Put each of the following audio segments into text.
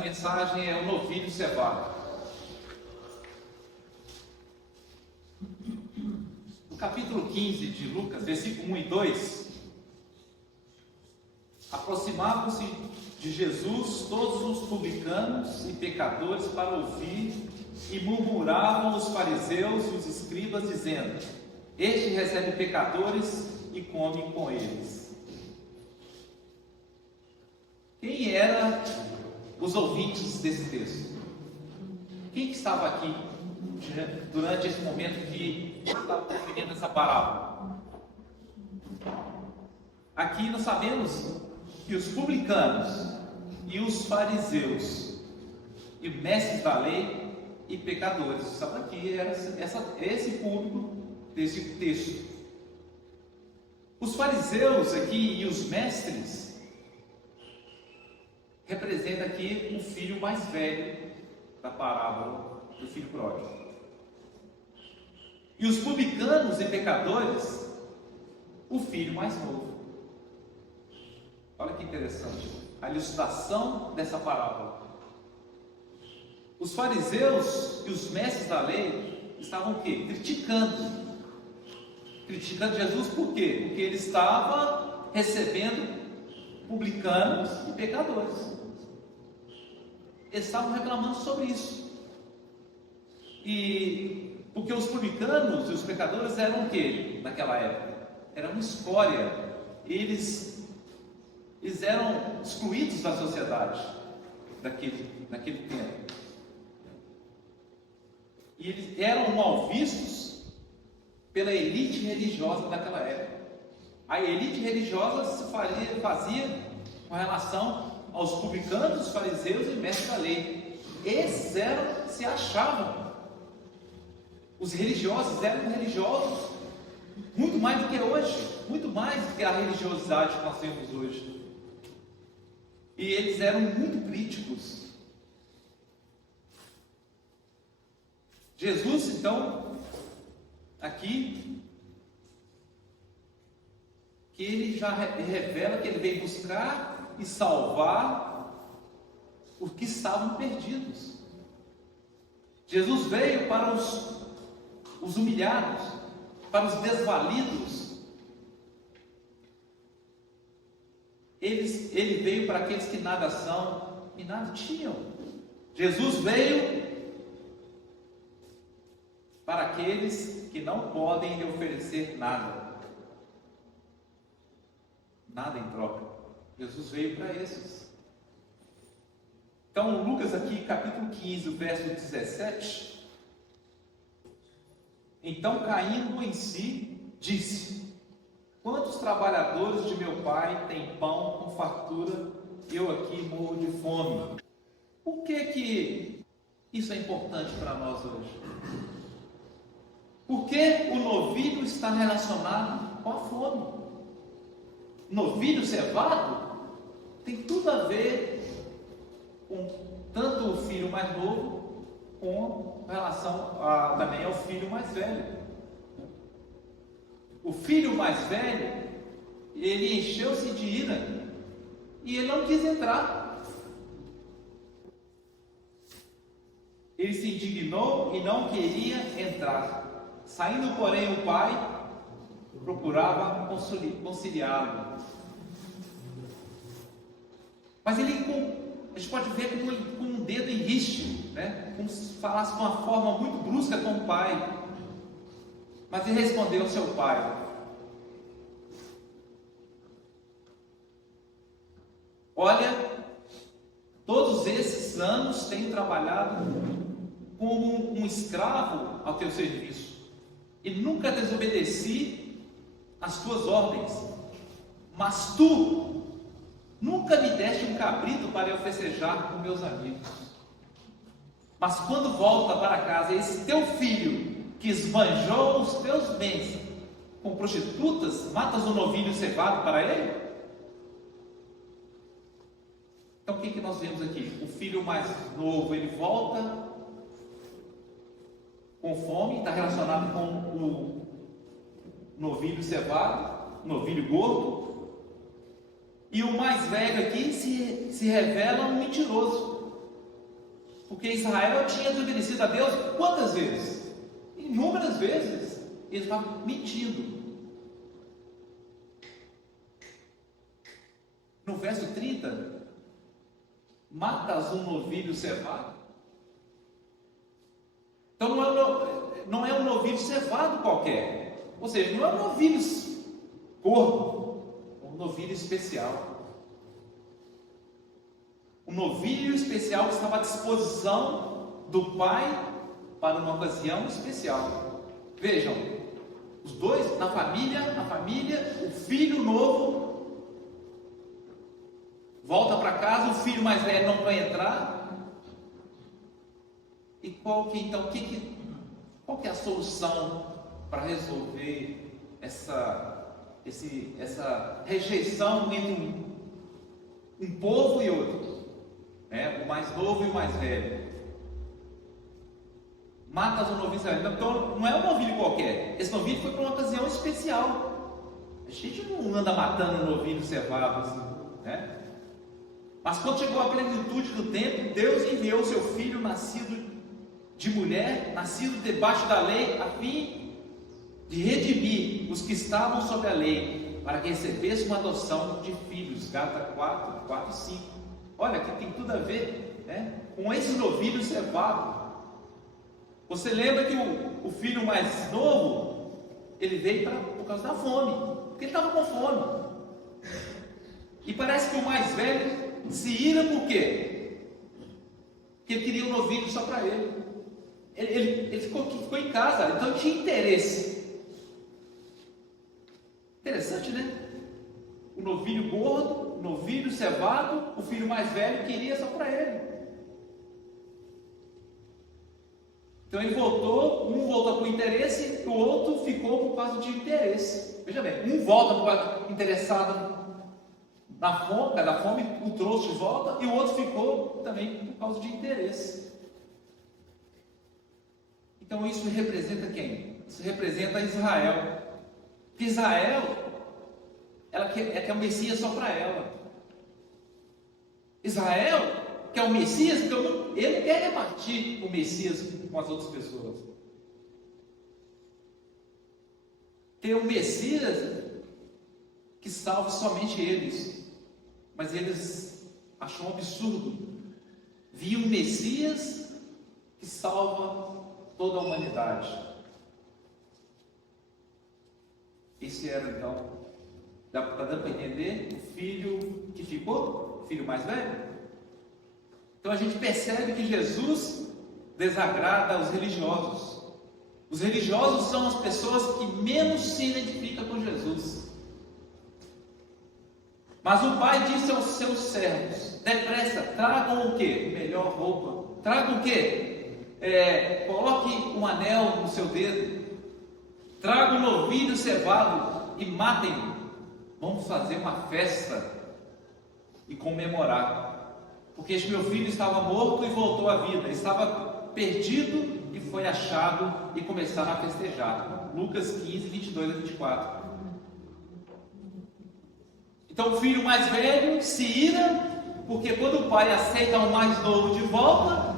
mensagem é o novilho cevado. No capítulo 15 de Lucas, versículo 1 e 2, aproximavam-se de Jesus todos os publicanos e pecadores para ouvir, e murmuravam os fariseus e os escribas, dizendo: este recebe pecadores e come com eles. Quem eram os ouvintes desse texto? Quem que estava aqui durante esse momento que estava definindo essa parábola? Aqui nós sabemos que os publicanos e os fariseus e mestres da lei e pecadores estavam aqui, era esse público desse texto. Os fariseus aqui e os mestres representam aqui o filho mais velho da parábola do filho pródigo. E os publicanos e pecadores, o filho mais novo. Olha que interessante a ilustração dessa parábola. Os fariseus e os mestres da lei estavam o quê? Criticando Jesus. Por quê? Porque ele estava recebendo publicanos e pecadores. Eles estavam reclamando sobre isso. E porque os publicanos e os pecadores eram o quê? Naquela época era uma escória. Eles eram excluídos da sociedade naquele tempo. E eles eram mal vistos pela elite religiosa daquela época. A elite religiosa se fazia com relação aos publicanos, os fariseus e mestres da lei. Esses se achavam. Os religiosos eram religiosos muito mais do que hoje, muito mais do que a religiosidade que nós temos hoje. E eles eram muito críticos. Jesus, então, aqui, que ele já revela que ele veio buscar e salvar os que estavam perdidos. Jesus veio para os humilhados, para os desvalidos. Ele veio para aqueles que nada são e nada tinham. Jesus veio para aqueles que não podem lhe oferecer nada em troca. Jesus veio para esses. Então, Lucas aqui, capítulo 15, o verso 17. Então, caindo em si, disse: quantos trabalhadores de meu pai têm pão com fartura, eu aqui morro de fome? Por que isso é importante para nós hoje? Porque o novilho está relacionado com a fome. Novilho cevado tem tudo a ver com tanto o filho mais novo, com relação também ao filho mais velho. O filho mais velho, ele encheu-se de ira e ele não quis entrar. Ele se indignou e não queria entrar. Saindo, porém, o pai procurava conciliá-lo. Mas a gente pode ver com um dedo em riste, né? Como se falasse de uma forma muito brusca com o pai. Mas ele respondeu ao seu pai: olha, todos esses anos tenho trabalhado como um escravo ao teu serviço e nunca desobedeci às tuas ordens, mas tu nunca me deste um cabrito para eu festejar com meus amigos. Mas quando volta para casa esse teu filho, que esbanjou os teus bens com prostitutas, matas um novilho cevado para ele? Então o que nós vemos aqui? O filho mais novo, ele volta com fome, está relacionado com o novilho cevado, novilho gordo. E o mais velho aqui se revela um mentiroso. Porque Israel tinha desobedecido a Deus quantas vezes? Inúmeras vezes. Eles estavam mentindo. No verso 30, matas um novilho cevado. Então não é um novilho cevado qualquer. Ou seja, não é um novilho gordo, é um novilho especial. Um novilho especial que estava à disposição do pai para uma ocasião especial. Vejam, os dois na família, o filho novo volta para casa, o filho mais velho não vai entrar. E qual que é a solução para resolver essa rejeição entre um povo e outro? O mais novo e o mais velho. Matas um novilho cevado. Então não é um novilho qualquer. Esse novilho foi para uma ocasião especial. A gente não anda matando novilhos cevados, né? Mas quando chegou a plenitude do tempo, Deus enviou o seu filho nascido de mulher, nascido debaixo da lei, a fim de redimir os que estavam sob a lei, para que recebesse uma adoção de filhos. Gálatas 4 e 5. Olha, que tem tudo a ver, né, com esse novilho cevado. Você lembra que o filho mais novo, ele veio por causa da fome, porque ele estava com fome. E parece que o mais velho se ira por quê? Porque ele queria um novilho só para ele. Ele ficou em casa, então tinha interesse. Interessante, né? O novilho gordo, o novilho cevado, o filho mais velho queria só para ele. Então ele voltou, um voltou por interesse, o outro ficou por causa de interesse. Veja bem, um volta por causa interessado na fome, cada fome o trouxe de volta, e o outro ficou também por causa de interesse. Então isso representa quem? Isso representa Israel. Porque Israel, ela quer o Messias só para ela. Israel quer o Messias, porque ele não quer repartir o Messias com as outras pessoas. Ter um Messias que salve somente eles. Mas eles acham um absurdo. Viam um Messias que salva toda a humanidade. Esse era então, está dando para entender, o filho que ficou, o filho mais velho. Então a gente percebe que Jesus desagrada aos religiosos. Os religiosos são as pessoas que menos se identificam com Jesus. Mas o pai disse aos seus servos: depressa, tragam o quê? Melhor roupa. Tragam o quê? Coloque um anel no seu dedo. Tragam um novilho cevado e matem-no. Vamos fazer uma festa e comemorar. Porque este meu filho estava morto e voltou à vida. Estava perdido e foi achado, e começaram a festejar. Lucas 15, 22 a 24. Então o filho mais velho se ira, porque quando o pai aceita o mais novo de volta,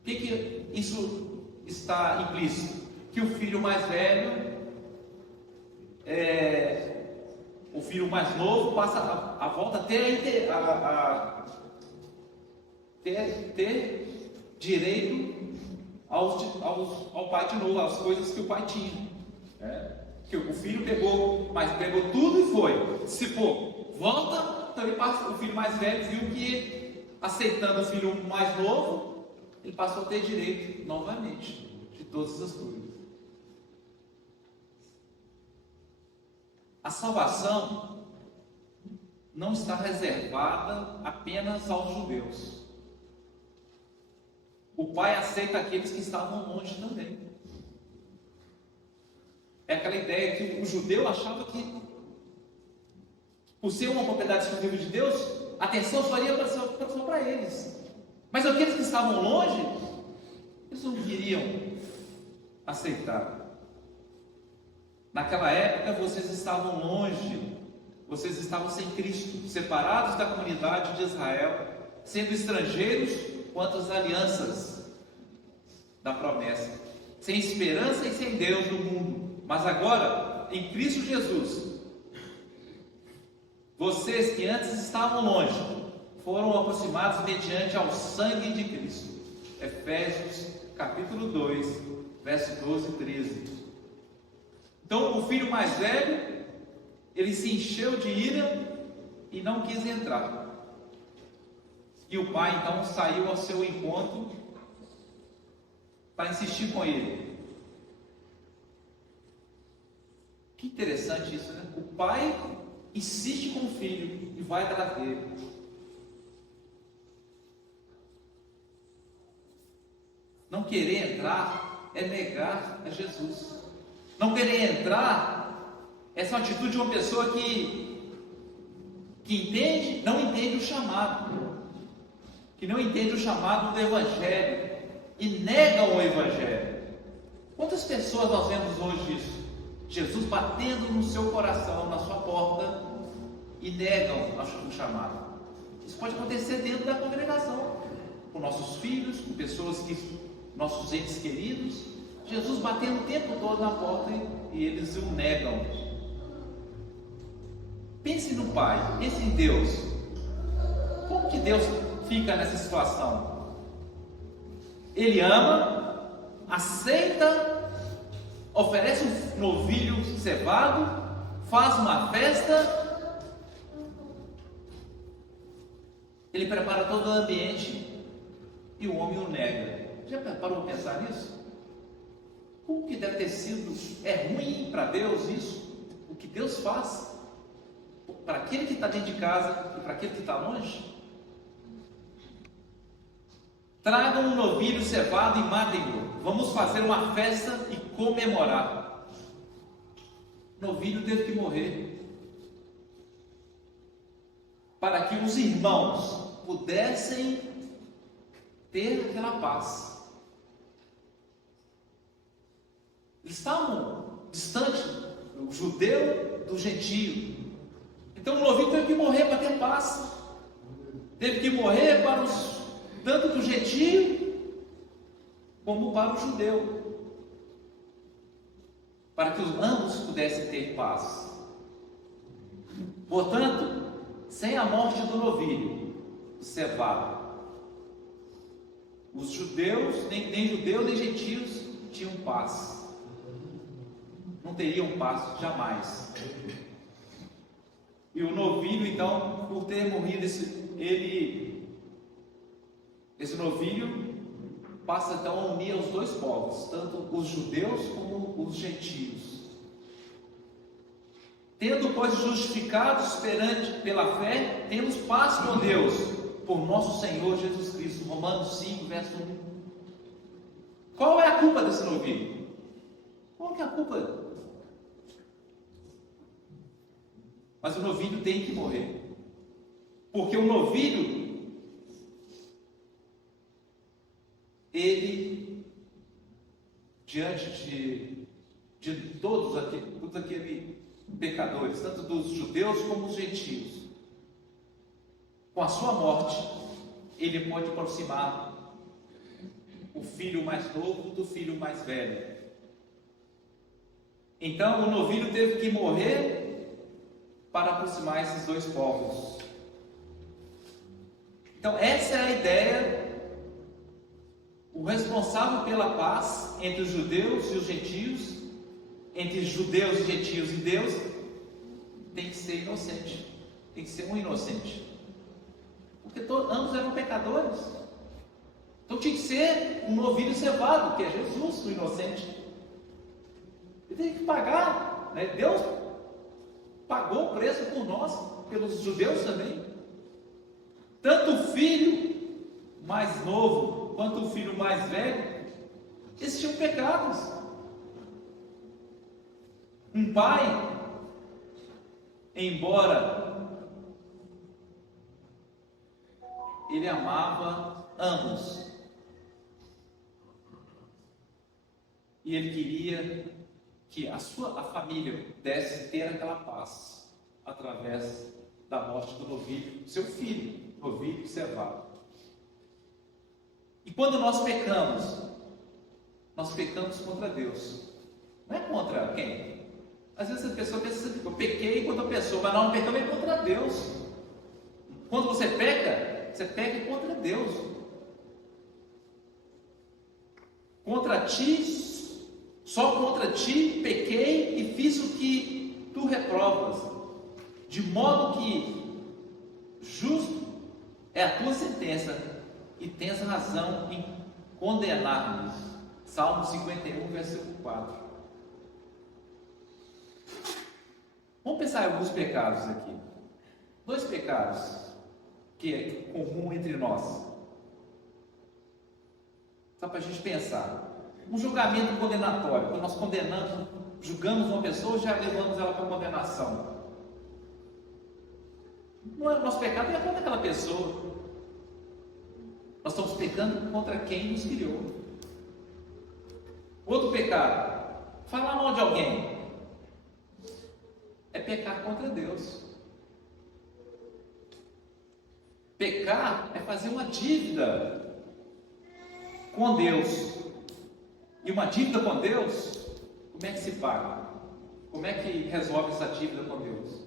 o que isso está implícito? Que o filho mais velho, o filho mais novo passa a volta a ter direito ao pai de novo, às coisas que o pai tinha. Que o filho pegou tudo e foi. Dissipou, volta, então ele passa, o filho mais velho viu que, aceitando o filho mais novo, ele passou a ter direito novamente de todas as coisas. A salvação não está reservada apenas aos judeus. O pai aceita aqueles que estavam longe também. É aquela ideia que o judeu achava que, por ser uma propriedade exclusiva de Deus, a atenção só ia para eles. Mas aqueles que estavam longe, eles não queriam aceitar. Naquela época vocês estavam longe, vocês estavam sem Cristo, separados da comunidade de Israel, sendo estrangeiros quanto às alianças da promessa, sem esperança e sem Deus no mundo. Mas agora, em Cristo Jesus, vocês que antes estavam longe, foram aproximados mediante ao sangue de Cristo. Efésios capítulo 2, verso 12 e 13. Então o filho mais velho, ele se encheu de ira e não quis entrar. E o pai então saiu ao seu encontro para insistir com ele. Que interessante isso, né? O pai insiste com o filho e vai atrás dele. Não querer entrar é negar a Jesus. Não querer entrar, essa é uma atitude de uma pessoa que entende, não entende o chamado, que não entende o chamado do Evangelho e negam o Evangelho. Quantas pessoas nós vemos hoje isso? Jesus batendo no seu coração, na sua porta, e negam o chamado. Isso pode acontecer dentro da congregação, com nossos filhos, com pessoas nossos entes queridos. Jesus batendo o tempo todo na porta e eles o negam. Pense no Pai, pense em Deus. Como que Deus fica nessa situação? Ele ama, aceita, oferece um novilho cevado, faz uma festa, ele prepara todo o ambiente e o homem o nega. Já parou para pensar nisso? Como que deve ter sido? É ruim para Deus isso? O que Deus faz para aquele que está dentro de casa e para aquele que está longe? Tragam um novilho cevado e matem-no. Vamos fazer uma festa e comemorar. O novilho teve que morrer para que os irmãos pudessem ter aquela paz. Eles estavam distantes, o judeu do gentio. Então o novilho teve que morrer para ter paz. Teve que morrer para tanto do gentio como para o judeu, para que ambos pudessem ter paz. Portanto, sem a morte do novilho cevado, os judeus, nem judeus nem gentios, tinham paz. Não teriam paz jamais. E o novilho, então, por ter morrido, esse novilho passa então a unir os dois povos, tanto os judeus como os gentios. Tendo, pois, justificados pela fé, temos paz com Deus, por nosso Senhor Jesus Cristo. Romanos 5, verso 1. Qual é a culpa desse novilho? Qual que é a culpa? Mas o novilho tem que morrer, porque o novilho, ele, diante de todos aqueles pecadores, tanto dos judeus como dos gentios, com a sua morte, ele pode aproximar o filho mais novo do filho mais velho. Então o novilho teve que morrer para aproximar esses dois povos. Então essa é a ideia. O responsável pela paz entre os judeus e os gentios, entre judeus e gentios e Deus, tem que ser inocente, tem que ser um inocente, porque ambos eram pecadores. Então tinha que ser um novilho cevado, que é Jesus, o inocente. Ele tem que pagar, né? Deus pagou o preço por nós, pelos judeus também. Tanto o filho mais novo quanto o filho mais velho, eles tinham pecados. Um pai, embora ele amava ambos, e ele queria que a família pudesse ter aquela paz através da morte do novilho, seu filho, novilho cevado. quando nós pecamos contra Deus. Não é contra quem? Às vezes a pessoa pensa assim, eu pequei contra a pessoa, mas não pecamos é contra Deus. Quando você peca contra Deus. Contra ti, só contra ti pequei e fiz o que tu reprovas, de modo que justo é a tua sentença e tens razão em condenar-me. Salmo 51, versículo 4. Vamos pensar em alguns pecados aqui. 2 pecados que é comum entre nós. Só para a gente pensar. Um julgamento condenatório. Quando nós julgamos uma pessoa, já levamos ela para condenação. Nosso pecado não é contra aquela pessoa. Nós estamos pecando contra quem nos criou. Outro pecado, falar mal de alguém, é pecar contra Deus. Pecar é fazer uma dívida com Deus. E uma dívida com Deus, como é que se paga? Como é que resolve essa dívida com Deus?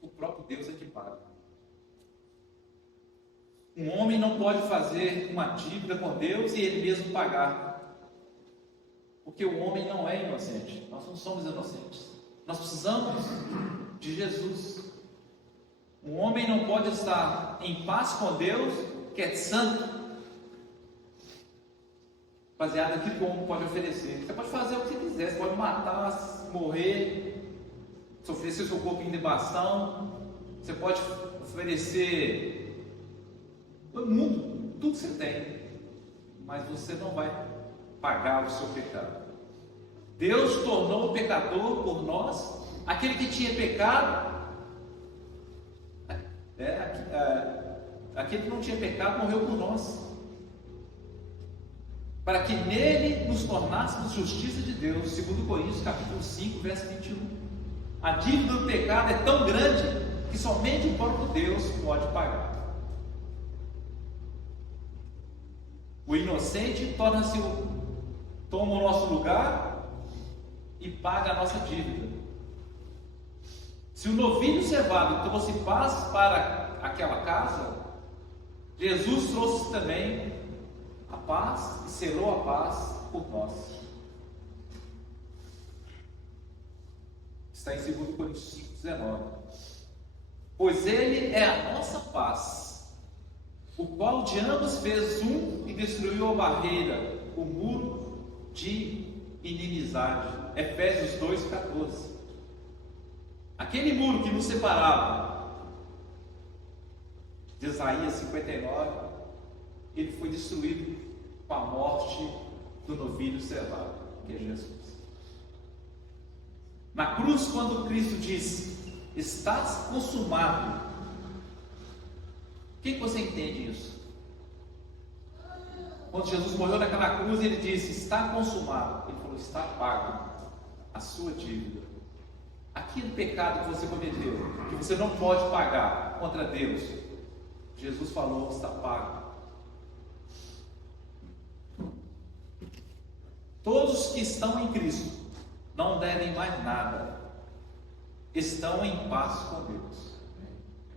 O próprio Deus é que paga. Um homem não pode fazer uma dívida com Deus e ele mesmo pagar. Porque o homem não é inocente. Nós não somos inocentes. Nós precisamos de Jesus. Um homem não pode estar em paz com Deus, que é santo, baseado naquilo que o homem pode oferecer. Você pode fazer o que você quiser. Você pode matar, morrer, oferecer seu corpo em libação. Você pode oferecer o mundo, tudo que você tem, mas você não vai pagar o seu pecado. Deus tornou o pecador por nós, aquele que tinha pecado, aquele que não tinha pecado morreu por nós, para que nele nos tornássemos justiça de Deus, segundo Coríntios capítulo 5, verso 21. A dívida do pecado é tão grande que somente o próprio Deus pode pagar. O inocente toma o nosso lugar e paga a nossa dívida. Se o novilho cevado trouxe paz para aquela casa, Jesus trouxe também a paz e selou a paz por nós. Está em 2 Coríntios 5,19. Pois Ele é a nossa paz, o qual de ambos fez um e destruiu a barreira, o muro de inimizade. Efésios 2,14. Aquele muro que nos separava de Isaías 59, ele foi destruído com a morte do novilho cevado, que é Jesus. Na cruz, quando Cristo disse: estás consumado, o que você entende isso? Quando Jesus morreu naquela cruz, ele disse: está consumado. Ele falou: está pago a sua dívida. Aquele pecado que você cometeu, que você não pode pagar contra Deus, Jesus falou: está pago. Todos que estão em Cristo não devem mais nada, estão em paz com Deus.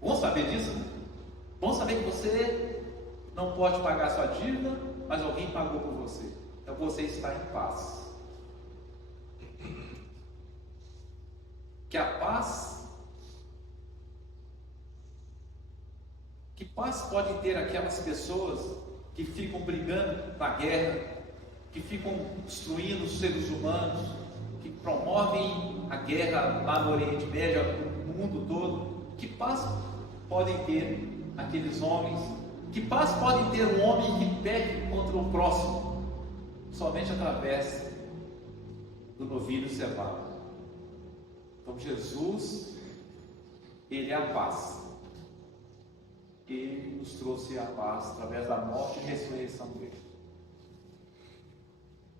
Vamos saber disso? Vamos saber que você não pode pagar sua dívida, mas alguém pagou por você. Então você está em paz. Que a paz, que paz podem ter aquelas pessoas que ficam brigando na guerra, que ficam destruindo os seres humanos, que promovem a guerra lá no Oriente Médio, no mundo todo? Que paz podem ter aqueles homens? Que paz pode ter um homem que peque contra o próximo? Somente através do novilho cevado. Então Jesus, Ele é a paz. Ele nos trouxe a paz através da morte e ressurreição dele.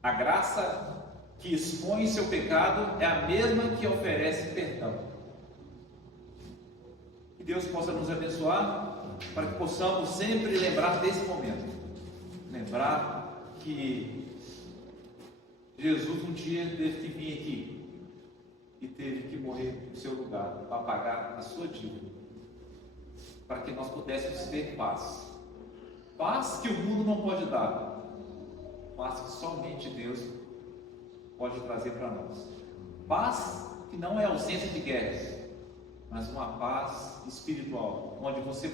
A graça que expõe seu pecado é a mesma que oferece perdão. Que Deus possa nos abençoar para que possamos sempre lembrar desse momento. Lembrar que Jesus um dia teve que vir aqui e teve que morrer no seu lugar para pagar a sua dívida, para que nós pudéssemos ter paz. Paz que o mundo não pode dar, paz que somente Deus pode trazer para nós. Paz que não é ausência de guerras, mas uma paz espiritual, onde você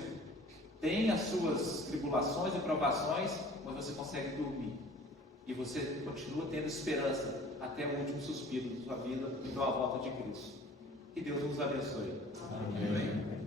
tem as suas tribulações e provações, mas você consegue dormir. E você continua tendo esperança até o último suspiro da sua vida e da volta de Cristo. Que Deus nos abençoe. Amém.